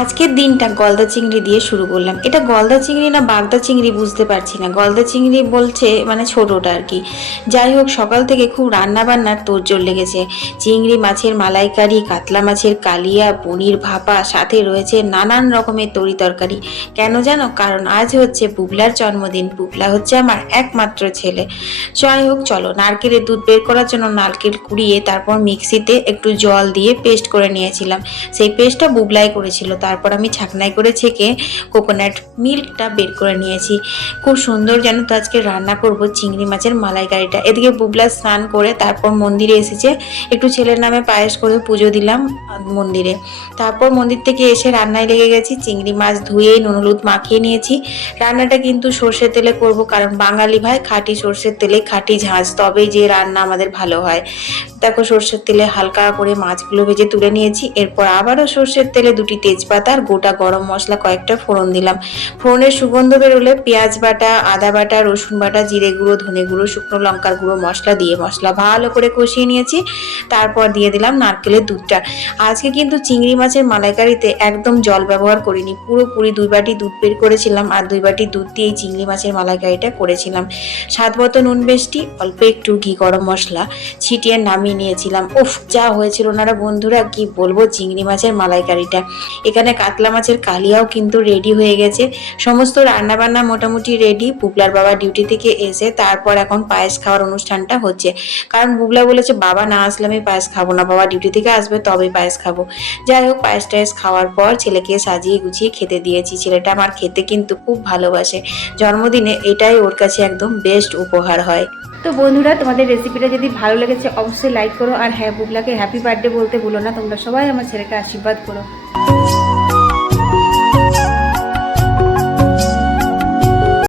আজকের দিনটা গলদা চিংড়ি দিয়ে শুরু করলাম। এটা গলদা চিংড়ি না বাগদা চিংড়ি বুঝতে পারছি না। গলদা চিংড়ি বলছে মানে ছোটটা আর কি। যাই হোক, সকাল থেকে খুব রান্না বান্নার তোড়জোড় লেগেছে। চিংড়ি মাছের মালাইকারি, কাতলা মাছের কালিয়া, পনির ভাপা, সাথে রয়েছে নানান রকমের তরি তরকারি। কেন জানো? কারণ আজ হচ্ছে বুবলার জন্মদিন। বুবলা হচ্ছে আমার একমাত্র ছেলে। যাই হোক, চলো, নারকেলের দুধ বের করার জন্য নারকেল কুড়িয়ে তারপর মিক্সিতে একটু জল দিয়ে পেস্ট করে নিয়েছিলাম। সেই পেস্টটা বুবলাই করেছিল। তারপর আমি ছাকনায় করে ছেঁকে কোকোনাট মিল্কটা বের করে নিয়েছি। খুব সুন্দর যেন তো আজকে রান্না করব চিংড়ি মাছের মালাইকারিটা। এদিকে বুবলা স্নান করে তারপর মন্দিরে এসেছে। একটু ছেলের নামে পায়েস করে পুজো দিলাম মন্দিরে। তারপর মন্দির থেকে এসে রান্নায় লেগে গেছি। চিংড়ি মাছ ধুয়ে নুন হলুদ মাখিয়ে নিয়েছি। রান্নাটা কিন্তু সর্ষের তেলে করব, কারণ বাঙালি ভাই খাঁটি সর্ষের তেলে খাঁটি ঝাঁঝ, তবেই যে রান্না আমাদের ভালো হয়। দেখো, সর্ষের তেলে হালকা করে মাছগুলো ভেজে তুলে নিয়েছি। এরপর আবারও সর্ষের তেলে দুটি তেজপাতা আর গোটা গরম মশলা কয়েকটা ফোড়ন দিলাম। ফোড়নের সুগন্ধ বেরোলে পেঁয়াজ বাটা, আদা বাটা, রসুন বাটা, জিরে গুঁড়ো, ধনে গুঁড়ো, শুকনো লঙ্কার গুঁড়ো মশলা দিয়ে মশলা ভালো করে কষিয়ে নিয়েছি। তারপর দিয়ে দিলাম নারকেলের দুধটা। আজকে কিন্তু চিংড়ি মাছের মালাইকারিতে একদম জল ব্যবহার করিনি। পুরোপুরি 2 বাটি দুধ বের করেছিলাম আর 2 বাটি দুধ দিয়ে এই চিংড়ি মাছের মালাইকারিটা করেছিলাম। স্বাদ মতো নুন বেশটি, অল্প একটু ঘি গরম মশলা ছিটিয়ে নামিয়ে নিয়েছিলাম। উফ, যা হয়েছিল ওনারা বন্ধুরা, কি বলবো চিংড়ি মাছের মালাইকারিটা। এখানে কাতলা মাছের কালিয়াও কিন্তু রেডি হয়ে গেছে। সমস্ত রান্না বান্না মোটামুটি রেডি। বুবলার বাবা ডিউটি থেকে এসে তারপর এখন পায়েস খাওয়ার অনুষ্ঠানটা হচ্ছে। কারণ বুবলা বলেছে বাবা না আসলে আমি পায়েস খাবো না, বাবা ডিউটি থেকে আসবে তবেই পায়েস খাবো। যাই হোক, পায়েস টায়েস খাওয়ার পর ছেলেকে সাজিয়ে গুছিয়ে খেতে দিয়েছি। ছেলেটা আমার খেতে কিন্তু খুব ভালোবাসে। জন্মদিনে এটাই ওর কাছে একদম বেস্ট উপহার হয়। তো বন্ধুরা, তোমাদের রেসিপিটা যদি ভালো লেগেছে অবশ্যই লাইক করো, আর হ্যাঁ, বুবলাকে হ্যাপি বার্থডে বলতে ভুলো না। তোমরা সবাই আমার ছেলেকে আশীর্বাদ করো।